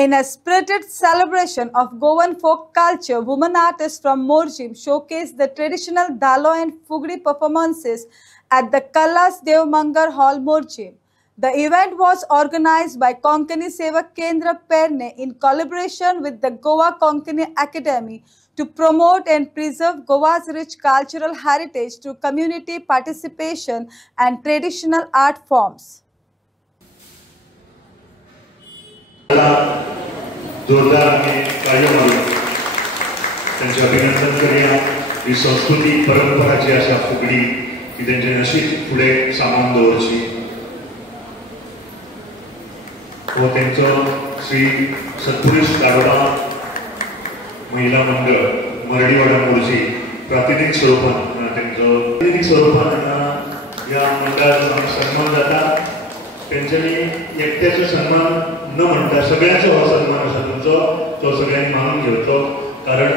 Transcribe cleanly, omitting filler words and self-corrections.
In a spirited celebration of Goan folk culture, women artists from Morjim showcased the traditional Dalo and Fugri performances at the Kalas Devmangar Hall, Morjim. The event was organized by Konkani Sevak Kendra Perne in collaboration with the Goa Konkani Academy to promote and preserve Goa's rich cultural heritage through community participation and traditional art forms. जोरदार त्यांचे अभिनंदन करूया. ही संस्कृती परंपराची अशा फुगडी की त्यांचे नशीब पुढे सामान दवरची व त्यांचं श्री सत्पुरुष दारोडा महिला मंडळ मरडीवाडा मोर्जी प्रातिनिधिक स्वरूपान या मंडळाचा सन्मान जाता. त्यांच्यानी एकट्याचो सन्मान न म्हणता सगळ्यांचो हो सन्मान आसा तुमचो तो सगळ्यांनी मानून घेवचो कारण